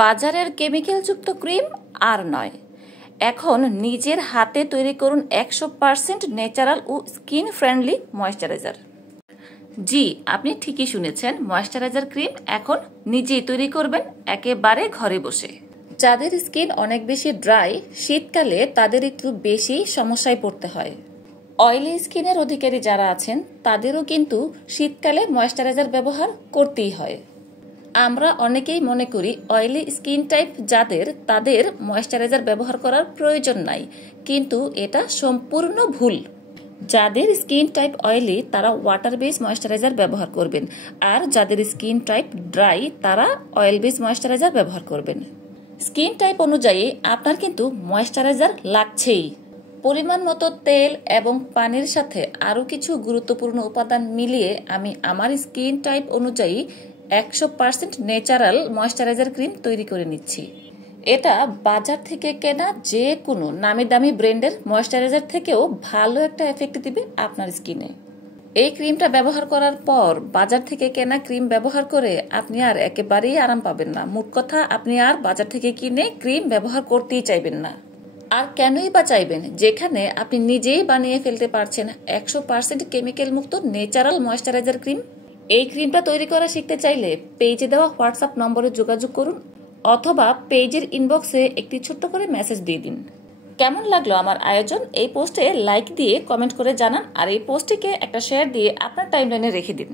বাজারের কেমিক্যালযুক্ত ক্রিম আর নয়, এখন নিজের হাতে তৈরি করুন 100% ন্যাচারাল ও স্কিন ফ্রেন্ডলি ময়েশ্চারাইজার। জি, আপনি ঠিকই শুনেছেন, ময়েশ্চারাইজার ক্রিম এখন নিজেই তৈরি করবেন একেবারে ঘরে বসে। যাদের স্কিন অনেক বেশি ড্রাই, শীতকালে তাদের একটু বেশি সমস্যায় পড়তে হয়। অয়েলি স্কিনের অধিকারী যারা আছেন তাদেরও কিন্তু শীতকালে ময়েশ্চারাইজার ব্যবহার করতেই হয়। আমরা অনেকেই মনে করি অয়েলি স্কিন টাইপ যাদের তাদের ময়েশ্চারাইজার ব্যবহার করার প্রয়োজন নাই, কিন্তু এটা সম্পূর্ণ ভুল। যাদের স্কিন টাইপ অয়েলি তারা ওয়াটার বেস ময়েশ্চারাইজার ব্যবহার করবেন, আর যাদের স্কিন টাইপ ড্রাই তারা অয়েল বেস ময়েশ্চারাইজার ব্যবহার করবেন। স্কিন টাইপ অনুযায়ী আপনার কিন্তু ময়েশ্চারাইজার লাগছেই। পরিমাণ মতো তেল এবং পানির সাথে আরও কিছু গুরুত্বপূর্ণ উপাদান মিলিয়ে আমি আমার স্কিন টাইপ অনুযায়ী 100% ন্যাচারাল ময়েশ্চারাইজার ক্রিম তৈরি করে নিচ্ছি। এটা বাজার থেকে কেনা যে কোনো নামি দামি ব্র্যান্ডের ময়েশ্চারাইজার থেকেও ভালো একটা এফেক্ট দিবে আপনার স্কিনে। এই ক্রিমটা ব্যবহার করার পর বাজার থেকে কেনা ক্রিম ব্যবহার করে আপনি আর একেবারেই আরাম পাবেন না। মোট কথা, আপনি আর বাজার থেকে কিনে ক্রিম ব্যবহার করতেই চাইবেন না। আর কেনই বা চাইবেন, যেখানে আপনি নিজেই বানিয়ে ফেলতে পারছেন 100% কেমিক্যাল মুক্ত ন্যাচারাল ময়েশ্চারাইজার ক্রিম। এই ক্রিমটা তৈরি করা শিখতে চাইলে পেজে দেওয়া হোয়াটসঅ্যাপ নম্বরে যোগাযোগ করুন, অথবা পেজের ইনবক্সে একটি ছোট্ট করে মেসেজ দিয়ে দিন। কেমন লাগলো আমার আয়োজন? এই পোস্টে লাইক দিয়ে কমেন্ট করে জানান, আর এই পোস্টটিকে একটা শেয়ার দিয়ে আপনার টাইমলাইনে রেখে দিন।